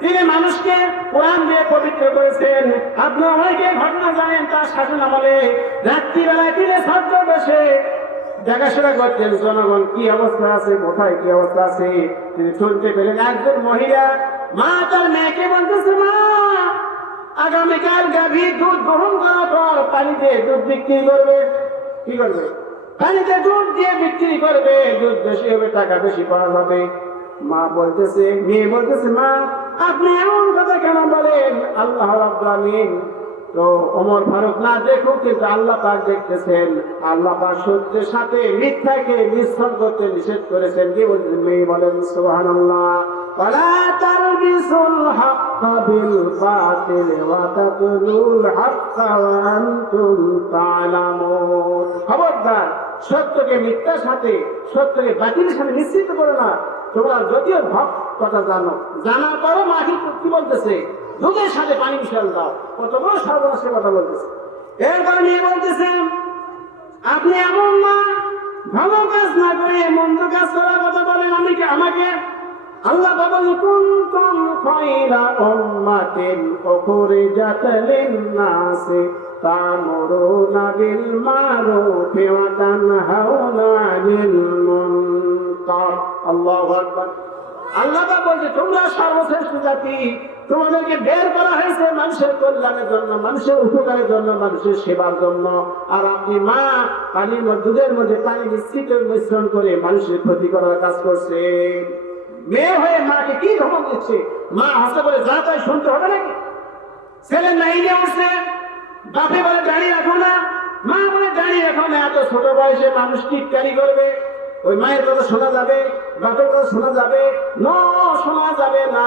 তিনি মানুষকে কোরআন দিয়ে পবিত্র করেছেন। আপনি ঘটনা জানেন, তার শাসন আমলে রাত্রিবেলায় তিনি ছাত্র বসে দেখাশোনা করতেন, জনগণ কি অবস্থা আছে, কোথায় কি অবস্থা আছে? তিনি শুনতে পেলেন একজন মহিলা, মা, তার মেয়েকে বলতেছে, মা, আগামীকাল গাভীর দুধ গ্রহণ করার পর পানিতে দুধ বিক্রি করবে। কি করবে? পানিতে দুধ দিয়ে বিক্রি করবে, দুধ বেশি হবে, টাকা বেশি পাওয়া যাবে। মা বলতেছে, মেয়ে বলতেছে, মা, আপনি এমন কথা কেন বলেন? আল্লাহ আমিন তো অমর ফারুক না দেখুক, কিন্তু আল্লাহ পাক দেখতেছেন। আল্লাহ পাক সত্যের সাথে মিথ্যাকে মিশ্রণ করতে নিষেধ করেছেন। কি বলছেন? মেয়ে বলেন, সুবহানাল্লাহ। ولا تلبسوا الحق بالباطل وتقولوا الحق وأنتم تعلمون খবরদার সত্যকে মিথ্যার সাথে সত্যকে বাতিলের সাথে মিশ্রিত করো না তোমরা যদিও হক কথা জানো জানার পরও মাহি কি বলতেছে দুধের সাথে পানি মিশাল দাও কত বড় সর্বনাশের কথা বলতেছে এরপরে নিয়ে বলতেছেন আপনি এমন না ভালো কাজ না করে মন্দ কাজ করার কথা বলেন আমি কি আমাকে আল্লাহ বাবা কুনতুম খায়রা উম্মাতিন উখরিজাত লিন-নাসি, তা'মুরুনা বিল আল্লাহু আকবার। আল্লাহ বলছে, তোমরা সর্বশ্রেষ্ঠ জাতি, তোমাদেরকে বের করা হয়েছে মানুষের কল্যাণের জন্য, মানুষের উপকারের জন্য, মানুষের সেবার জন্য। আর আপনি মা, পানির দুধের মধ্যে পানি মিশ্রিত মিশ্রণ করে মানুষের ক্ষতি করার কাজ করছে মেয়ে হয়ে মাকে কি ধমক দিচ্ছে? মা হাসা বলে, যা তাই শুনতে হবে নাকি? ছেলে নাইনে উঠছে, বাপে বলে, দাঁড়িয়ে রাখো না। মা বলে, দাঁড়িয়ে রাখো না, এত ছোট বয়সে মানুষ ক্যারি করবে? ওই মায়ের কথা শোনা যাবে, বাপের কথা শোনা যাবে, ন, শোনা যাবে না।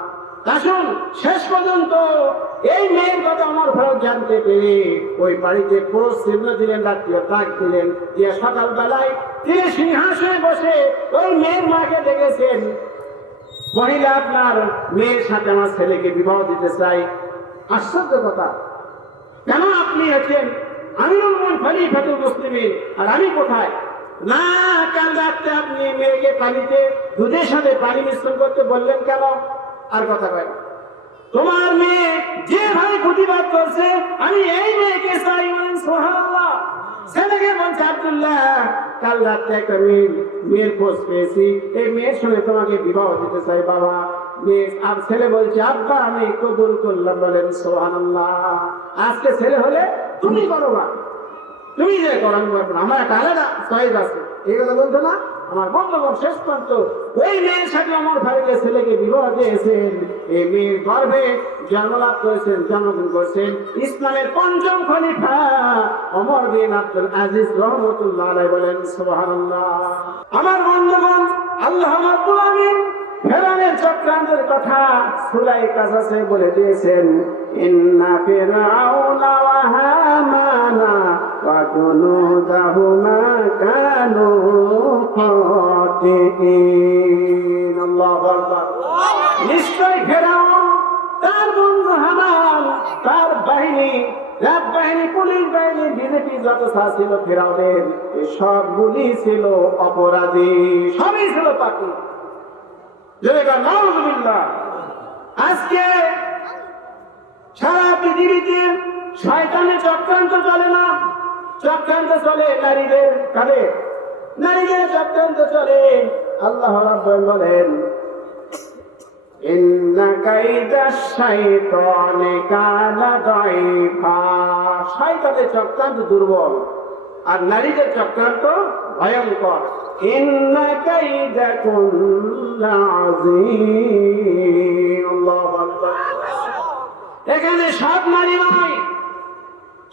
আসুন, শেষ পর্যন্ত এই মেয়ের কথা আমার ভারত জানতে পেরে ওই বাড়িতে ক্রোশ চিহ্ন দিলেন রাত্রে ডাক দিলেন, দিয়ে সকালবেলায় তিনি সিংহাসনে বসে ওই মেয়ের মাকে দেখেছেন। মহিলা আপনার মেয়ের সাথে আমার ছেলেকে বিবাহ দিতে চাই। আশ্চর্য কথা। কেন আপনি আছেন? আমি খলিফাতুল মুসলিমিন, আর আমি কোথায়? না, কাল রাত্রে আপনি মেয়েকে পানিতে দুধের সাথে পানি মিশ্রণ করতে বললেন কেন? আর কথা কয়। তোমার মেয়ে যেভাবে প্রতিবাদ করছে, আমি এই মেয়েকে চাই সোহাল্লাহ ছেলেকে বলছে মেয়ের পেয়েছি। এই তোমাকে বিবাহ চাই, বাবা। আর ছেলে বলছে, আব্বা, আমি কবুল করলাম। বলেন সোহানাল্লাহ আজকে ছেলে হলে তুমি করো তুমি যে করো, আমি আমার একটা আলাদা আছে। এই কথা বলছো না? আমার বন্ধুগণ, শেষ পর্যন্ত ওই মেয়ের সাথে আমার ভাইকে, ছেলেকে বিবাহ দিয়েছেন। এই মেয়ের গর্ভে জন্মলাভ করেছেন, জন্মগ্রহণ করেছেন ইসলামের পঞ্চম খলিফা অমর বিন আব্দুল আজিজ রহমতুল্লাহ বলেন, সুবহানাল্লাহ। আমার বন্ধুগণ, আল্লাহ রাব্বুল আমিন ফেরানের চক্রান্তের কথা সুলাই কাসাসে বলে দিয়েছেন, ইন্না ফিরাউনা ওয়া হামানা জুনুদাহুমা কানু খাতিইন আল্লাহু আকবার। নিশ্চয় ফেরাউন তার বন্ধু তার বাহিনী, রাত বাহিনী, পুলিশ বাহিনী, বিজেপি যত ছিল ফেরাউনের সবগুলি ছিল অপরাধী। সবই ছিল পাখি আজকে সারা পৃথিবীতে শয়তানের চক্রান্ত চলে না? চক্রান্ত চলে নারীদের কাঁধে। নারীদের চক্রান্ত চলে। আল্লাহ বলেন কাইদা কানা চক্রান্ত দুর্বল, আর নারীদের চক্রান্ত ভয়ঙ্কর। কাইদা এখানে সব নারী নয়।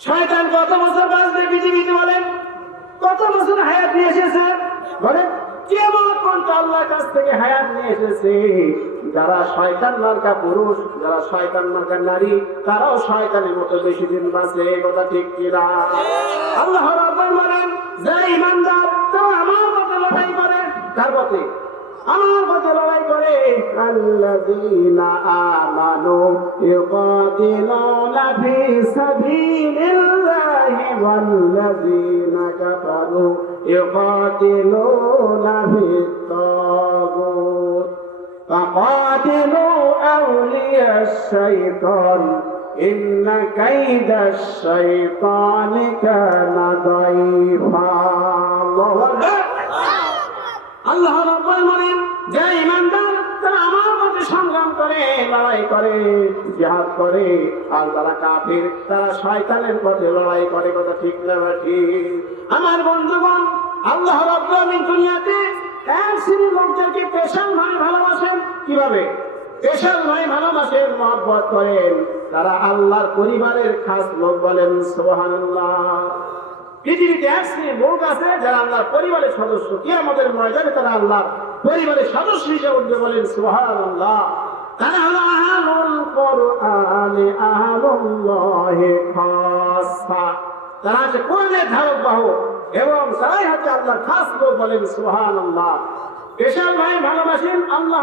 শয়তান কত বছর বাঁচবে পৃথিবীতে বলেন? কত বছর হায়াত নিয়ে এসেছে? বলেন কাছ থেকে নিয়ে এসেছে? যারা শয়তান পুরুষ, যারা শয়তান নারী, তারাও শয়তানের মতো দিন বাঁচে কথা ঠিক আল্লাহ যে তারা আমার করে পথে? আমার পথে লড়াই করে আল্লাযীনা আমানু ইউকাতিলুনা ফি সাবিলিল্লাহি ওয়াল্লাযীনা কাফারু ইউকাতিলুনা ফিত তাগুত فقاتلوا أولياء الشيطان إن كيد الشيطان كان ضعيفا الله أكبر আল্লাহ রাব্বুল বলেন যে ইমানদার তারা আমার পথে সংগ্রাম করে, লড়াই করে, জিহাদ করে। আর তারা কাফির, তারা শয়তানের পথে লড়াই করে, কথা ঠিক না ঠিক আমার বন্ধুগণ, আল্লাহ রাব্বুল আলামিন দুনিয়াতে এক শ্রেণির লোকদেরকে পেশাল ভাবে ভালোবাসেন। কীভাবে? পেশাল ভাবে ভালোবাসেন, মহব্বত করেন। তারা আল্লাহর পরিবারের খাস লোক বলেন, সুবহানাল্লাহ। পৃথিবীতে এক শ্রেণির লোক আছে, যারা আল্লাহর পরিবারের সদস্য। কে আমাদের ময়দানে তারা আল্লাহর পরিবারের সদস্য হিসেবে উঠবে বলেন সুহান আল্লাহ তারা এবং হচ্ছে আল্লাহ খাস লোক বলেন আল্লাহ ভাই আল্লাহ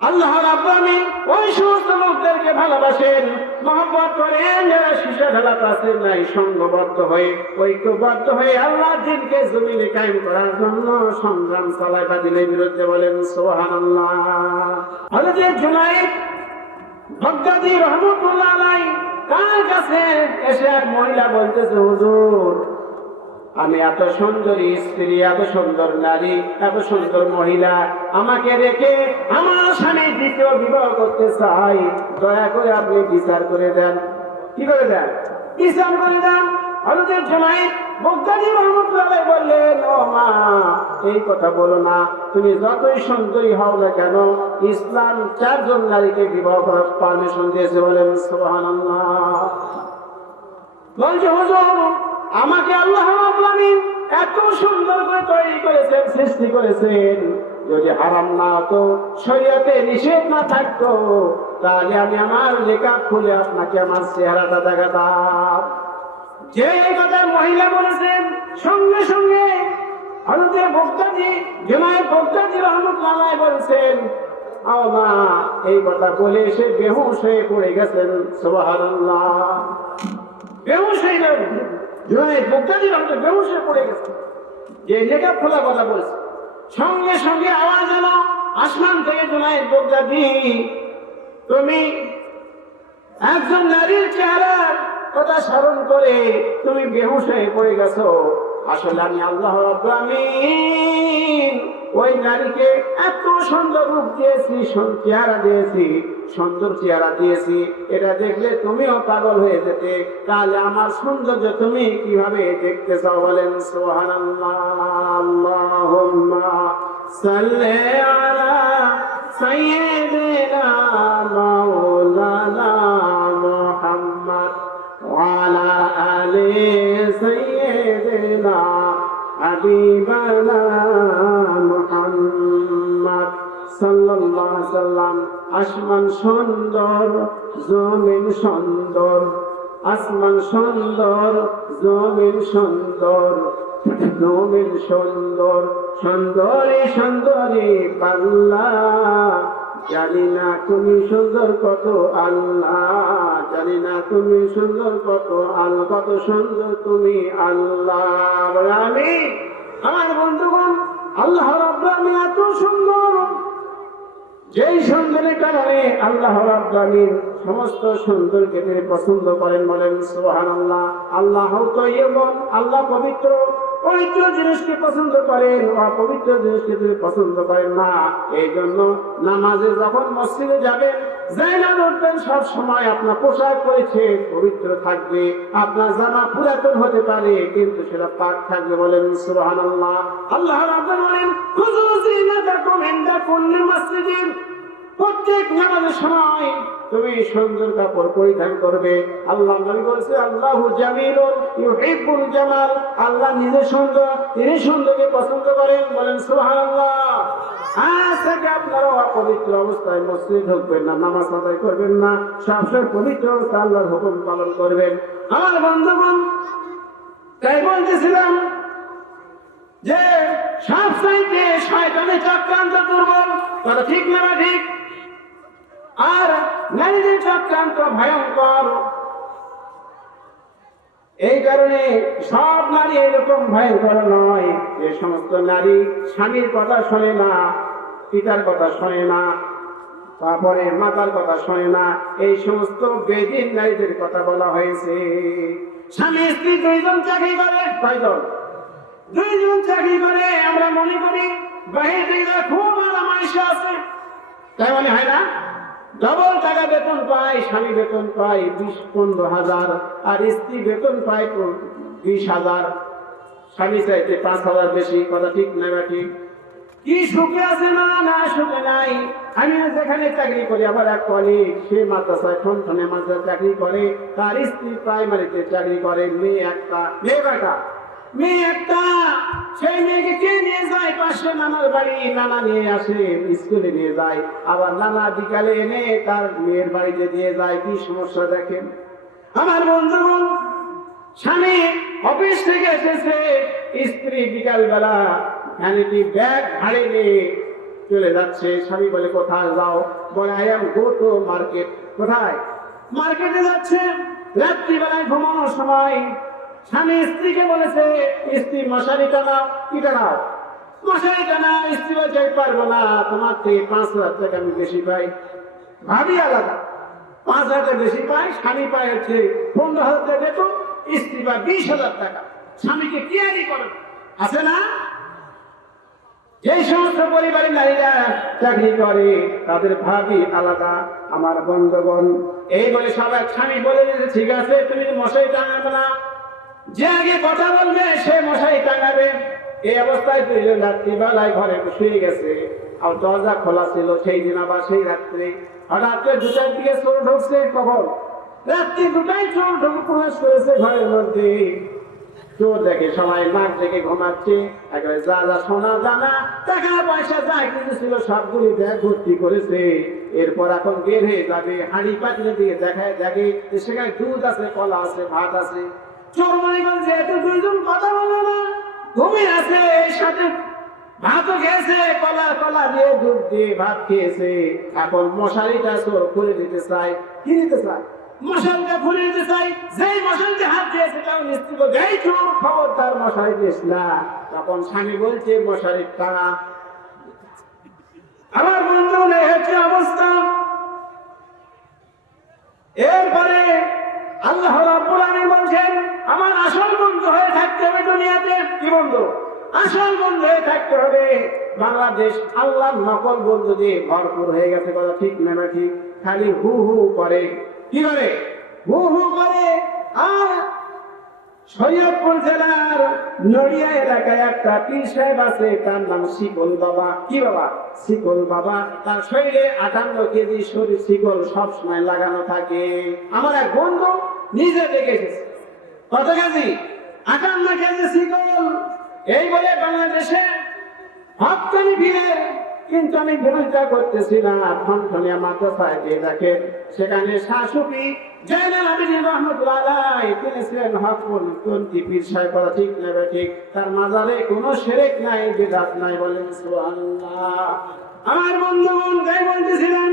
আল্লাহ রাব্বানি ওই সমস্ত লোকদেরকে ভালোবাসেন, মহব্বত করেন, যারা শিশা ঢালা প্রাচীর নাই সঙ্গবদ্ধ হয়ে ঐক্যবদ্ধ হয়ে আল্লাহ দিনকে জমিনে কায়েম করার জন্য সংগ্রাম চালায় বা দিনের বিরুদ্ধে বলেন সোহান আল্লাহ হযরত জুনাইদ ভক্তাদি রহমতুল্লাহ আলাই কার কাছে এসে এক মহিলা বলতেছে, হুজুর আমি এত সুন্দরী স্ত্রী, এত সুন্দর নারী, এত সুন্দর মহিলা, আমাকে রেখে আমার স্বামী দ্বিতীয় বিবাহ করতে চাই। দয়া করে আপনি বিচার করে দেন। কি করে দেন? বিচার করে দেন। হলুদের সময় বললেন মা, এই কথা বলো না। তুমি যতই সুন্দরী হও না কেন, ইসলাম চারজন নারীকে বিবাহ বলেন বলছে আমাকে আল্লাহ এত সুন্দর করে তৈরি করেছেন, সৃষ্টি করেছেন। যদি হারাম না হতো, শরীয়তে নিষেধ না থাকতো, তাহলে আমি আমার লেখা খুলে আপনাকে আমার চেহারাটা দেখাতাম। যে কথা মহিলা বলেছেন, সঙ্গে সঙ্গে হলুদের ভক্তাজি জেমায় ভক্তাজি রহমতুল্লাহ বলছেন মা, এই কথা বলে এসে বেহুশ হয়ে পড়ে গেছেন, সুবহানাল্লাহ। বেহুশ হয়ে পড়ে গেছে। যে খোলা কথা বলছে, সঙ্গে সঙ্গে আওয়াজ আসমান থেকে তুমি একজন নারীর চেহারার কথা স্মরণ করে তুমি বেহুশ হয়ে পড়ে গেছো। আসলে আমি আল্লাহ ওই নারীকে এত সুন্দর রূপ দিয়েছি চেহারা দিয়েছি, সুন্দর চেহারা দিয়েছি। এটা দেখলে তুমিও পাগল হয়ে যেতে। তাহলে আমার সৌন্দর্য তুমি কীভাবে দেখতে চাও বলেন আল্লাহুম্মা সাল্লি আলা সাইয়্যিদিনা আলে সৈয়দনা হাবিবানা মুহাম্মদ সাল্লাল্লাহু আলাইহি সাল্লাম আসমান সুন্দর, জমিন সুন্দর। আসমান সুন্দর, জমিন সুন্দর। জমিন সুন্দর, সুন্দরী সুন্দরী পাল্লা। জানি না তুমি সুন্দর কত আল্লাহ, জানি না তুমি সুন্দর কত আল কত সুন্দর তুমি আল্লাহ। আমি, আমার বন্ধুগণ, আল্লাহ রাব্বুল এত সুন্দর। যেই সুন্দরের কারণে আল্লাহ রাব্বানির সমস্ত সুন্দরকে তিনি পছন্দ করেন বলেন, সুবহানাল্লাহ। আল্লাহ আল্লাহ তাইয়্যিবুন আল্লাহ পবিত্র। পবিত্র জিনিসকে পছন্দ করেন, অপবিত্র জিনিসকে তিনি পছন্দ করেন না। এই জন্য নামাজে যখন মসজিদে যাবেন জায়গা উঠবেন সব সময় আপনার পোশাক পরেছে পবিত্র থাকবে, আপনার জামা পুরাতন হতে পারে, কিন্তু সেটা পাক থাকবে বলেন, সুবহানাল্লাহ। আল্লাহ রাব্বুল বলেন প্রত্যেক নামাজের সময় তুমি সুন্দর কাপড় পরিধান করবে। আল্লাহ নবী বলছে, আল্লাহু জামিলুন ইউহিব্বুল জামাল। আল্লাহ নিজে সুন্দর, তিনি সুন্দরকে পছন্দ করেন। বলেন, সুবহানাল্লাহ। অপবিত্র অবস্থায় ঢুকবেন করবেন না। হুকুম পালন করবেন। তাই বলতেছিলাম যে ঠিক ঠিক? আর নারীদের চক্রান্ত ভয়ঙ্কর। এই কারণে সব নারী এরকম ভয়ঙ্কর নয় যে সমস্ত নারী স্বামীর কথা শোনে না, পিতার কথা শোনে না, তারপরে মাতার কথা শোনে না। এই সমস্ত বেদিন নারীদের কথা বলা হয়েছে। স্বামী, স্ত্রী দুইজন চাকরি করে, কয়জন? দুইজন চাকরি করে, আমরা মনে করি বাহির খুব আলামাইশা আছে। তাই মনে হয় না? ডবল টাকা বেতন পায়, স্বামী বেতন পায় বিশ, পনেরো হাজার, আর স্ত্রী বেতন পায় বিশ হাজার। স্বামী চাইতে পাঁচ হাজার বেশি, কথা ঠিক না ঠিক? কি সুখে আছে না না, সুখে নাই। আমি যেখানে চাকরি করি আবার এক কলিগ সে মাদ্রাসায় ঠন ঠনে মাদ্রাসায় চাকরি করে। তার স্ত্রী প্রাইমারিতে চাকরি করে, মেয়ে একটা, মেয়ে বেটা মেয়ে একটা সেই মেয়েকে কে নিয়ে যায়? পাশে নানার বাড়ি নানা নিয়ে আসে, স্কুলে নিয়ে যায়। আবার নানা বিকালে এনে তার মেয়ের বাড়িতে দিয়ে যায়। কি সমস্যা দেখেন? আমার বন্ধুগণ, স্বামী অফিস থেকে এসেছে। স্ত্রী বিকাল বেলা ভ্যানিটি ব্যাগ ঘাড়ে নিয়ে চলে যাচ্ছে। স্বামী বলে, কোথায় যাও? বলে, I am go to market. কোথায়? মার্কেটে যাচ্ছে রাত্রিবেলায় ঘুমানোর সময় স্বামী স্ত্রীকে বলেছে, স্ত্রী মশারি টানাও কি টানাও মশারি টানা, স্ত্রী বলছে পারব না, তোমার থেকে পাঁচ হাজার টাকা আমি বেশি পাই। ভাবি আলাদা, পাঁচ হাজার বেশি পায় স্বামী পায় হচ্ছে পনেরো হাজার টাকা স্ত্রী পায় বিশ হাজার টাকা। স্বামীকে টিয়ারি করে আছে না? যেই সমস্ত পরিবারের নারীরা চাকরি করে, তাদের ভাবি আলাদা, আমার বন্ধুগণ। এই বলে সবাই স্বামী বলে ঠিক আছে, তুমি মশাই টাঙাবে না। যে আগে কথা বলবে, সে মশাই টাঙাবে। এই অবস্থায় দুইজন রাত্রিবেলায় ঘরে শুয়ে গেছে। আর দরজা খোলা ছিল সেই দিন আবার সেই রাত্রে। হঠাৎ দুটার দিকে চোর ঢুকছে, কখন? রাত্রি দুটাই চোর ঢুক প্রবেশ করেছে ঘরের মধ্যে। চোর দেখে সবাই মাঠ দেখে ঘুমাচ্ছে। একেবারে যা যা সোনা জানা টাকা, পয়সা, যা কিছু ছিল সবগুলি ব্যাগ ভর্তি করেছে। এরপর এখন বের হয়ে যাবে। হাঁড়ি পাতিলে দিয়ে দেখায়, দেখে সেখানে দুধ আছে, কলা আছে, ভাত আছে। চোর এত দুইজন কথা বলে না। ঘুমিয়ে আছে এর সাথে ভাতও খেয়েছে, কলা কলা দিয়ে দুধ দিয়ে ভাত খেয়েছে। এখন মশারিটা চোর খুলে দিতে চায়, কি দিতে চাই এই তখন স্বামী বলছে, মশারির টানা। আমার অবস্থা। এরপরে আল্লাহ রাব্বুল বলছেন, আমার আসল বন্ধু হয়ে থাকতে হবে দুনিয়াতে। কি বন্ধু? আসল বন্ধু হয়ে থাকতে হবে। বাংলাদেশ আল্লাহর নকল বন্ধু দিয়ে ভরপুর হয়ে গেছে, কথা ঠিক না না ঠিক? খালি হু হু করে। কি করে? হু হু করে। আর শরীয়তপুর জেলার নড়িয়া এলাকায় একটা পীর সাহেব আছে, তার নাম শিকল বাবা। কি বাবা? শিকল বাবা। তার শরীরে আটান্ন কেজি শরীর শিকল সবসময় লাগানো থাকে। আমার এক বন্ধু নিজে দেখে এসেছে কত কেজি? আটান্ন কেজি শিকল। এই বলে বাংলাদেশে হকানি ফিরে কিন্তু আমি ভূমিকা করতেছি না ঠনঠনিয়া মাদ্রাসায় দিয়ে দেখেন সেখানে শাশুড়ি ঠিক ঠিক। তার কোনো নাই নাই আমার বন্ধুগণ, যাই বলতেছিলেন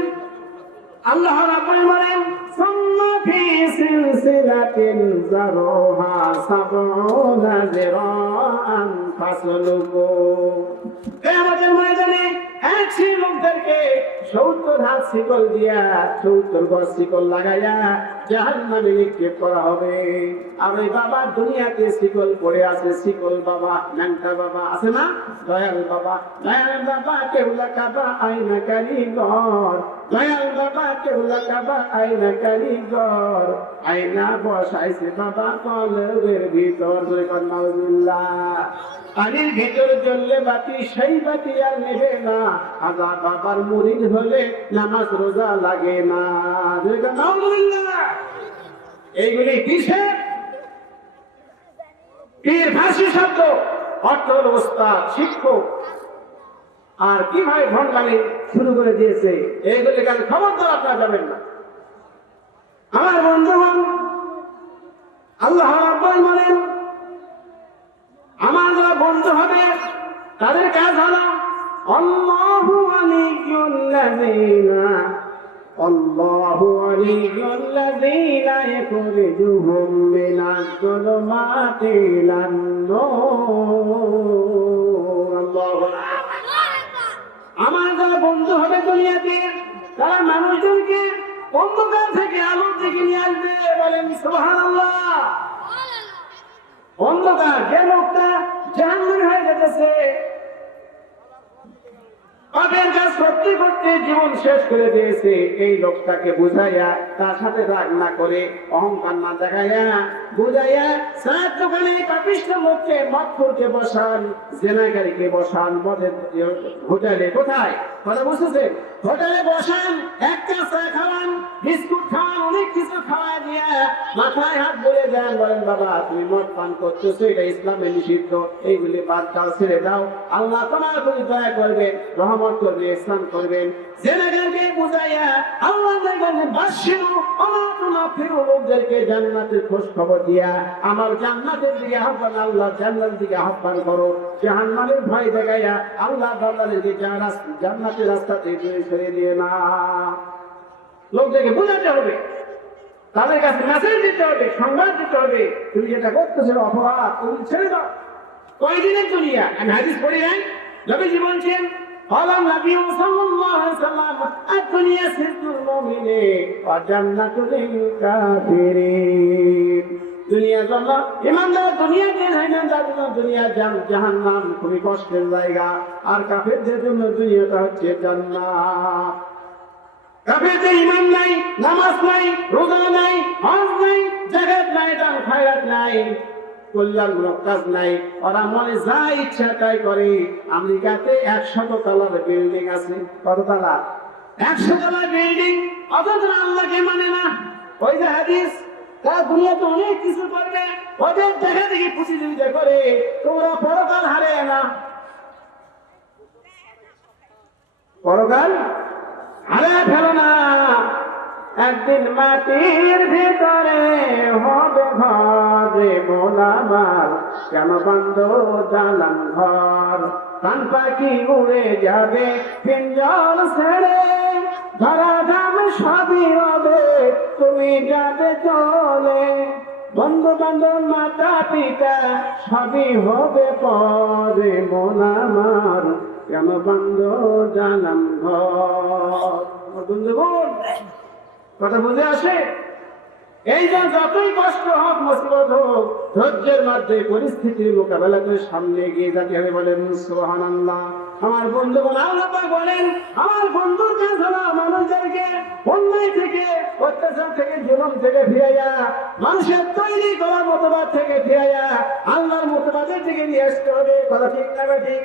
আল্লাহ রাব্বুল বলেন, সুম্মা ফি সিলসিলাতিন যারুহা সাবউনা যিরাআন ফাসলুকু। কিয়ামতের ময়দানে এক লোকদেরকে সত্তর হাত শিকল দিয়া সত্তর গজ শিকল লাগাইয়া জাহান্নামে নিক্ষেপ করা হবে। আর ওই বাবা দুনিয়াতে শিকল পড়ে আছে, শিকল বাবা, ন্যাংটা বাবা আছে না? দয়াল বাবা দয়াল বাবা কেউলা কাবা আইনা কারিগর। দয়াল বাবা কাবা আয়না কারিগর আয়না বসাইছে বাবা কলের ভিতর নাউজুল্লাহ পানির ভিতর জ্বললে বাতি, সেই বাতি আর নেবে না। আজা বাবার মুরিদ হলে নামাজ রোজা লাগে না। নাউজুল্লাহ এইগুলি কিসের? পীর ভাষী শব্দ। অর্থ ওস্তাদ শিক্ষক। আর কীভাবে ভণ্ডামি? শুরু করে দিয়েছে। এইগুলি খবর তো আপনারা যাবেন না? আমার বন্ধুগণ, আল্লাহ রাব্বুল বলেন আমার যারা বন্ধু হবে, তাদের কাজ হলো, আল্লাহু আলিয়ুল লাযিনা, আল্লাহু আলিয়ুল লাযিনা ইখরিজুহুম মিনাজ যুলুমাতি ইলান নূর আমার যারা বন্ধু হবে দুনিয়াতে তারা মানুষজনকে অন্ধকার থেকে আলোর দিকে নিয়ে আসবে। বলেন অন্ধকার যে লোকটা জাহান্নামী হয়ে যেতেছে। পাপের কাজ করতে করতে জীবন শেষ করে দিয়েছে। এই লোকটাকে বুঝাইয়া তার সাথে রাগ না করে অহংকার না দেখাইয়া বুঝাইয়া সাত দোকানে লোককে বসান বসান, মদের হোটেলে কোথায়? কথা বুঝতেছেন হোটেলে বসান চা খাওয়ান, বিস্কুট খাওয়ান, অনেক কিছু খাওয়া দিয়া মাথায় হাত বলে দেন, বলেন, বাবা, তুমি মদ পান করতেছো, এটা নিষিদ্ধ। এইগুলি বাদ দাও, ছেড়ে দাও। আল্লাহ তোমার প্রতি দয়া করবে, রহমত করবে ইসলাম করবেন। জেনাগারকে বুঝাইয়া আল্লাহ দেখবেন বাসিরু অনাতুনা ফিরু লোকদেরকে জান্নাতের খোঁজ খবর দিয়া, আমার জান্নাতের দিকে আহ্বান, আল্লাহ জান্নাতের দিকে আহ্বান করো। জাহান্নামের ভয় দেখাইয়া আল্লাহ দাল্লাদেরকে জান্নাতের রাস্তা থেকে সরিয়ে দিয়ে না। লোকদেরকে বোঝাতে হবে। তাদের কাছে মেসেজ দিতে হবে, সংবাদ দিতে হবে। তুমি যেটা করতেছো, অপরাধ, তুমি ছেড়ে দাও। কয়দিনের দুনিয়া? আমি হাদিস পড়ি নাই। নবীজি বলছেন قال النبي صلى الله عليه وسلم الدنيا سجن المؤمن وجنة للكافرين দুনিয়া জন্য ইমানদার দুনিয়া দিয়ে ইমানদার জন্য দুনিয়া জান জাহান্নাম খুবই কষ্টের জায়গা আর কাফেরদের জন্য দুনিয়াটা হচ্ছে জান্নাত কাফেরদের ইমান নাই নামাজ নাই রোজা নাই হজ নাই জাগাত নাই দান খায়রাত নাই কল্যাণমূলক কাজ নাই। ওরা মনে যা ইচ্ছা তাই করে। আমেরিকাতে একশত তলার বিল্ডিং আছে। কত তলা একশো তলার বিল্ডিং অথচ আল্লাহকে মানে না। ওই যে হাদিস তারা দুনিয়াতে অনেক কিছু করবে। ওদের দেখা দেখি প্রতিযোগিতা করে। তোমরা পরকাল হারে না। পরকাল হারে ফেলো না। একদিন মাটির ভিতরে হবে ঘরে মোলামার কেন বন্ধ জানান ঘর? কান পাখি উড়ে যাবে পিঞ্জল ছেড়ে। ধরা যাবে সবই হবে, তুমি যাবে চলে। বন্ধু বান্ধব, মাতা পিতা, সবই হবে পরে মোলামার কেন বন্ধ জানাম ঘর? বন্ধুগণ কথা বুঝে আসে? এই যে যতই কষ্ট হোক, মুসিবত হোক, ধৈর্যের মধ্যে পরিস্থিতির মোকাবেলা করে সামনে এগিয়ে যেতে হবে বলেন সোহান আল্লাহ আমার বন্ধু বলেন আমার বন্ধুর কাজ হলো মানুষদেরকে অন্যায় থেকে, অত্যাচার থেকে জীবন থেকে ফিরাইয়া, মানুষের তৈরি করা মতবাদ থেকে ফিরাইয়া, আল্লাহর মতবাদের দিকে নিয়ে আসতে হবে। কথা ঠিক না ঠিক?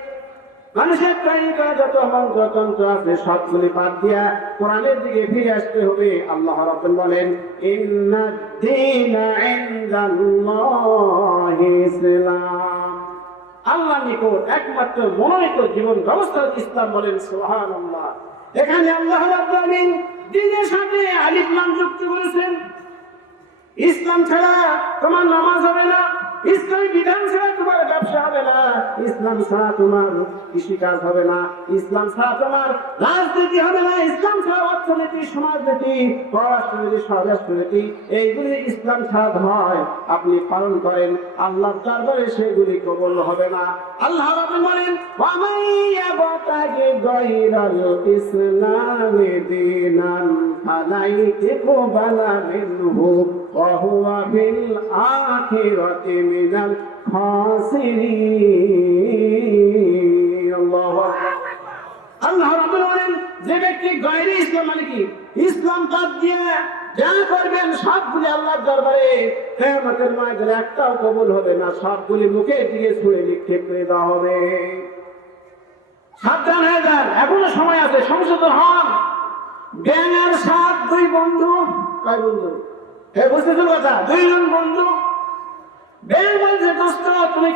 মানুষের তৈরি করা যত মন্ত্রতন্ত্র আছে, সবগুলি বাদ দিয়া কোরআনের দিকে ফিরে আসতে হবে। আল্লাহ রাব্বুল বলেন আল্লাহ নিকট একমাত্র মনোনীত জীবন ব্যবস্থা ইসলাম বলেন, সুবহানাল্লাহ। এখানে আল্লাহ রাব্বুল দিনের সাথে আলিফ লাম যুক্ত করেছেন। ইসলাম ছাড়া তোমার নামাজ হবে না। ইসলামী বিধান ছাড়া তোমার ব্যবসা ইসলাম ছাড়া তোমার কৃষিকাজ হবে না। ইসলাম ছাড়া তোমার রাজনীতি হবে না। ইসলাম ছাড়া অর্থনীতি, সমাজনীতি, পররাষ্ট্রনীতি, স্বরাষ্ট্রনীতি, এইগুলি ইসলাম ছাড়া হয় আপনি পালন করেন। আল্লাহ দরবারে সেগুলি কবল হবে না। আল্লাহ বলেন ওয়ামাইয়া বাতাগে গায়রাল ইসলামে দীনান, ফালাইতিকু বালা মিনহু, ওয়া হুয়া বিল আখিরাতি মিনাল আল্লাহু রাব্বুল বলেন যে ব্যক্তি গয়রে ইসলাম মানে কি? ইসলাম বাদ দিয়ে যা করবেন সবগুলি আল্লাহর দরবারে আমাদের মায়ের একটাও কবুল হবে না। সবগুলি মুখে দিয়ে ছুঁড়ে নিক্ষেপ করে দেওয়া হবে। সাবধান হয়ে যান, এখনও সময় আছে, সংশোধন হন। ব্যাঙের সাত দুই বন্ধু। কয় বন্ধু? হ্যাঁ বুঝতেছেন কথা? দুইজন বন্ধু। তুমি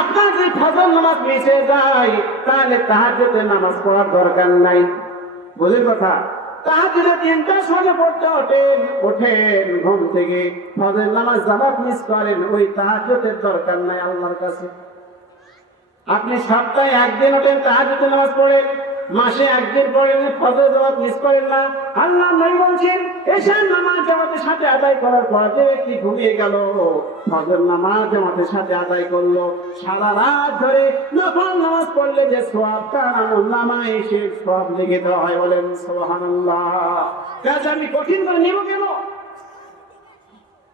আপনার যদি ফজর নামাজ মিশে যায়, তাহলে তাহাজ্জুদের নামাজ পড়ার দরকার নাই। বুঝলেন কথা? পড়তে ওঠেন ঘুম থেকে। নামাজ মিস করেন, ওই দরকার নাই কাছে। আপনি সপ্তাহে একদিন ওঠেন তাহাজ নামাজ পড়েন। মাসে একদিন পড়েন ফজর জামাত মিস করেন না। আল্লাহ নবী বলছেন এশার নামাজ জামাতের সাথে আদায় করার পর যে ব্যক্তি ঘুমিয়ে গেল ফজর নামাজ জামাতের সাথে আদায় করল। সারা রাত ধরে নফল নামাজ পড়লে যে সোয়াব তার আমল নামায় সে সব লিখে দেওয়া হয় বলেন, সুবহানাল্লাহ। কাজ আমি কঠিন করে নেব কেন?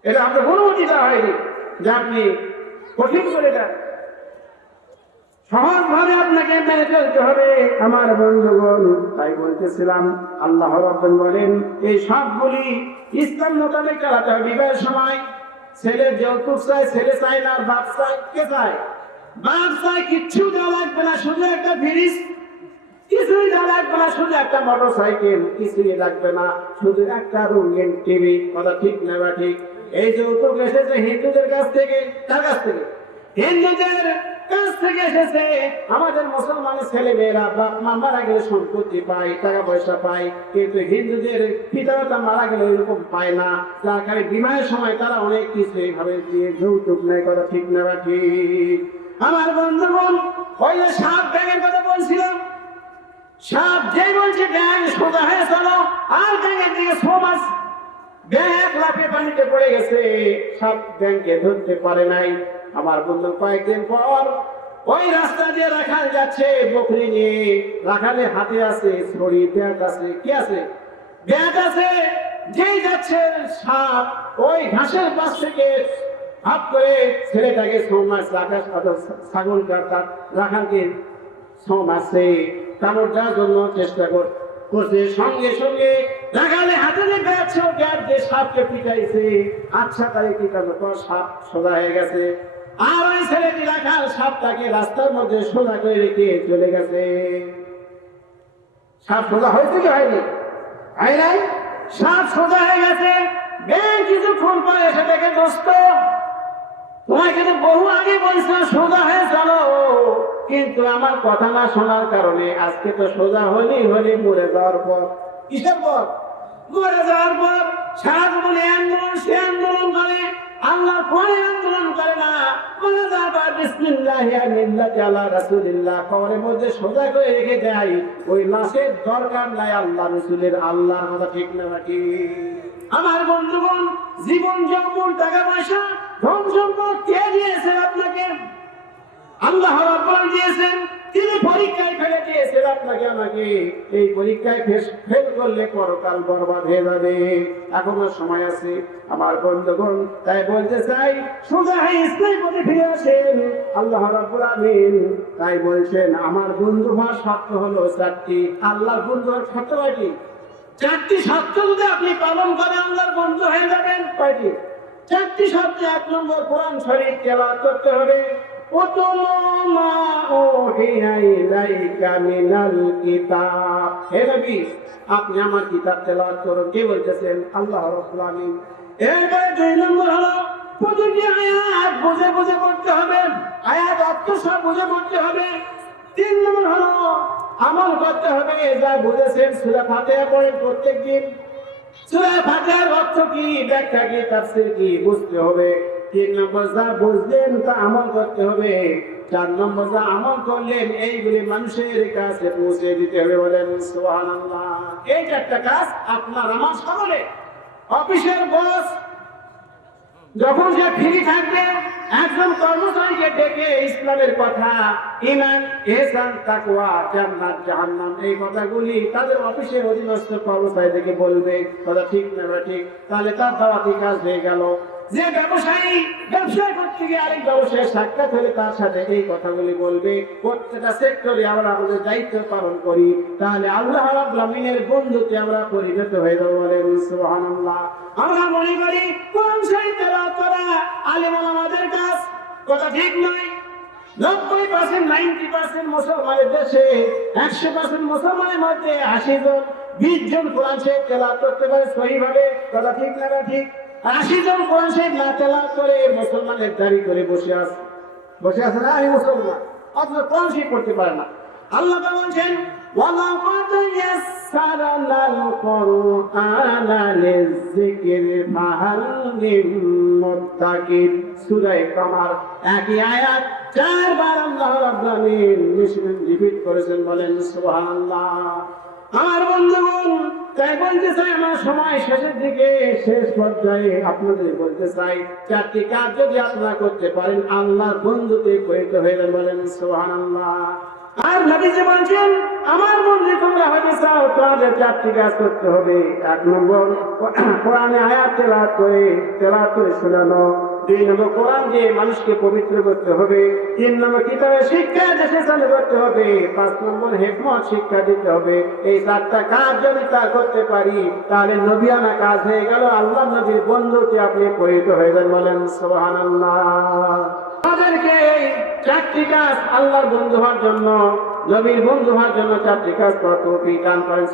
এটা আপনার অনুমতি দেওয়া হয়নি। যে আপনি কঠিন করে দেন। সহজ ভাবে আপনাকে মেনে চলতে হবে। আমার বন্ধুগণ, তাই বলতেছিলাম, আল্লাহ রাব্বুল বলেন, এই সবগুলি ইসলাম মোতাবেক চালাতে হবে। বিবাহের সময় ছেলে যৌতুক চায়, ছেলে চায় না বাপ চায়, কে চায়? বাপ চায়, কিচ্ছু দেওয়া লাগবে না, শুধু একটা ফ্রিজ, কিছুই দেওয়া লাগবে না, শুধু একটা মোটর সাইকেল কিছুই লাগবে না, শুধু একটা রঙিন টিভি, কথা ঠিক না বা ঠিক? এই যৌতুক এসেছে হিন্দুদের কাছ থেকে তার কাছ থেকে? হিন্দুদের থেকে এসেছে। আমাদের মুসলমানের ছেলে বাপ মা মারা গেলে সম্পত্তি পায়, টাকা পয়সা পায়, কিন্তু হিন্দুদের পিতামাতা মারা গেলে এরকম পায় না। যার কারণে বিবাহের সময় তারা অনেক কিছু এইভাবে দিয়ে যৌতুক নেয়, কথা ঠিক না বা ঠিক। আমার বন্ধুগণ, ওই যে সাপ ব্যাঙের কথা বলছিলাম, সাপ যে বলছে ব্যাঙ সোজা হয়ে ছো ব্যাঙ লাফিয়ে পানিতে পড়ে গেছে, সাপ ব্যাংকে ধরতে পারে নাই। আমার বন্ধু কয়েকদিন পর ওই রাস্তা দিয়ে রাখাল যাচ্ছে, বকরি নিয়ে। রাখালে হাতে আছে ছড়ি ব্যাগ আছে, কি আছে? ব্যাগ আছে, যেই যাচ্ছে সাপ, ওই ঘাসের পাশ থেকে হাত করে ছেলেটাকে ছো মাছ রাখা ছাগল রাখালকে ছো মাছে কামড় দেওয়ার জন্য চেষ্টা কর করছে। সঙ্গে সঙ্গে লাগালে হাতে আছে ও গ্যাস দিয়ে সাপকে পিটাইছে। আচ্ছা তাই কি করব সাপ সোজা হয়ে গেছে। আর ওই ছেলেটি রাখাল সাপটাকে রাস্তার মধ্যে সোজা করে রেখে চলে গেছে। সাপ সোজা হয়েছে কি হয়নি? হয় নাই? সাপ সোজা হয়ে গেছে। ব্যাংক কিছুক্ষণ পরে এসে দেখে, দোস্ত তোমাকে তো বহু আগে বলছিলাম সোজা হয়ে চলো। কিন্তু আমার কথা না শোনার কারণে আজকে তো সোজা হলি হলি মরে যাওয়ার পর। কিসের পর? মরে যাওয়ার পর সারা বলে আন্দোলন, সে আন্দোলন করে। আল্লাহ পরে আন্দোলন করে না? যাওয়ার পর বিসমিল্লাহ মিল্লাতি আল্লাহ রাসূলিল্লাহ। কবরের মধ্যে সোজা করে রেখে দেয়। ওই লাশের দরকার নাই আল্লাহ রসুলের। আল্লাহর কথা ঠিক না নাকি আমার বন্ধুগণ, জীবন যৌবন টাকা পয়সা ধন সম্পদ কে দিয়েছে আপনাকে? আল্লাহ রাব্বুল দিয়েছেন। তিনি পরীক্ষায় ফেলে দিয়েছেন আপনাকে আমাকে এই পরীক্ষায় ফেল করলে পরকাল বরবাদ হয়ে যাবে। এখনও সময় আছে, আমার বন্ধুগণ। তাই বলতে চাই, সোজা ফিরে আসেন। আল্লাহ রাব্বুল আমিন তাই বলছেন, আমার বন্ধু হওয়ার শর্ত হলো চারটি। আল্লাহর বন্ধু হওয়ার শর্ত কয়টি? চারটি শর্ত যদি আপনি পালন করেন, আল্লাহর বন্ধু হয়ে যাবেন কয়টি? চারটি শর্তে এক নম্বর, কোরআন শরীফ তেলাওয়াত করতে হবে। আপনি আমার কে বলতেছেন? আল্লাহ দুই নম্বর প্রতিটি বুঝে বুঝে করতে হবে। বুঝে করতে হবে। তিন নম্বর আমল করতে হবে। যা বুঝেছেন, সূরা ফাতিহা পড়েন প্রত্যেকদিন। সূরা ফাতিহার অর্থ কি? ব্যাখ্যা কি? তাফসীর কি? বুঝতে হবে। তিন নম্বর যা বুঝলেন তা আমল করতে হবে। চার নম্বর যা আমল করলেন, এইগুলি মানুষের কাছে পৌঁছে দিতে হবে বলেন, সুবহানাল্লাহ। এই চারটা কাজ, আপনার আমার সকলে। অফিসের বস, যখন সে ফ্রি থাকবে, একজন কর্মচারীকে ডেকে ইসলামের কথা ইমান এহসান, তাকওয়া, জান্নাত, জাহান্নাম, এই কথাগুলি তাদের অফিসের অধীনস্থ কর্মচারীদেরকে বলবে। কথা ঠিক না ঠিক। তাহলে তার দাওয়াতি কাজ হয়ে গেল। যে ব্যবসায়ী ব্যবসা করতে গিয়ে আরেক ব্যবসায় সাক্ষাৎ হলে তার সাথে এই কথাগুলি বলবে, প্রত্যেকটা সেক্টরে আমরা আমাদের দায়িত্ব পালন করি, তাহলে আল্লাহ রাব্বুল বন্ধুতে আমরা পরিণত হয়ে যাব বলেন, সুবহানাল্লাহ। আমরা মনে করি, কোন আলেম আমাদের কাজ? কথা ঠিক নয়। নব্বই পার্সেন্ট নাইনটি পার্সেন্ট মুসলমানের দেশে, একশো পার্সেন্ট মুসলমানের মধ্যে আশি জন, বিশ জন কোরআন শেখ করতে পারে সহিভাবে। কথা ঠিক না ঠিক? আশি জন কোরআন শেখ না তেলাওয়াত করে মুসলমানের দাড়ি করে বসে আছে বসে আছে না আমি মুসলমান অথচ কোরআন শেখ করতে পারে না আল্লাহ তাআলা বলছেন وَلَقَدْ يَسَّرْنَا الْقُرْآنَ لِلذِّكْرِ فَهَلْ مِن مُّدَّكِرٍ সূরা কামার একই আয়াত চারবার আল্লাহ রাব্বুল আলামিন মিশন রিপিট করেছেন বলেন সুবহানাল্লাহ আমার বন্ধুগণ তাই বলতে চাই, আমার সময় শেষের দিকে, শেষ পর্যায়ে আপনাদের বলতে চাই, চারটি কাজ যদি আপনারা করতে পারেন, আল্লাহর বন্ধুতে পরিত হয়ে বলেন, সুবহানাল্লাহ। আর নবীজি বলছেন, আমার বন্ধু তোমরা হতে চাও, তোমাদের চারটি কাজ করতে হবে। এক নম্বর, কোরআনে আয়াত তেলাওয়াত করে তেলাওয়াত করে শোনানো। দুই নম্বর কোরআন দিয়ে মানুষকে পবিত্র করতে হবে। তিন নম্বর কিতাবের শিক্ষা দেশে চালু করতে হবে। পাঁচ নম্বর হেকমত শিক্ষা দিতে হবে। এই চারটা কাজ যদি তা করতে পারি, তাহলে নবিয়ানা কাজ হয়ে গেল। আল্লাহ নবীর বন্ধুতে আপনি পরিচিত হয়ে যান বলেন, সুবহানাল্লাহ। আমাদেরকে চারটি কাজ আল্লাহর বন্ধু হওয়ার জন্য, নবীর বন্ধু হওয়ার জন্য চারটি কাজ কত দান করেন।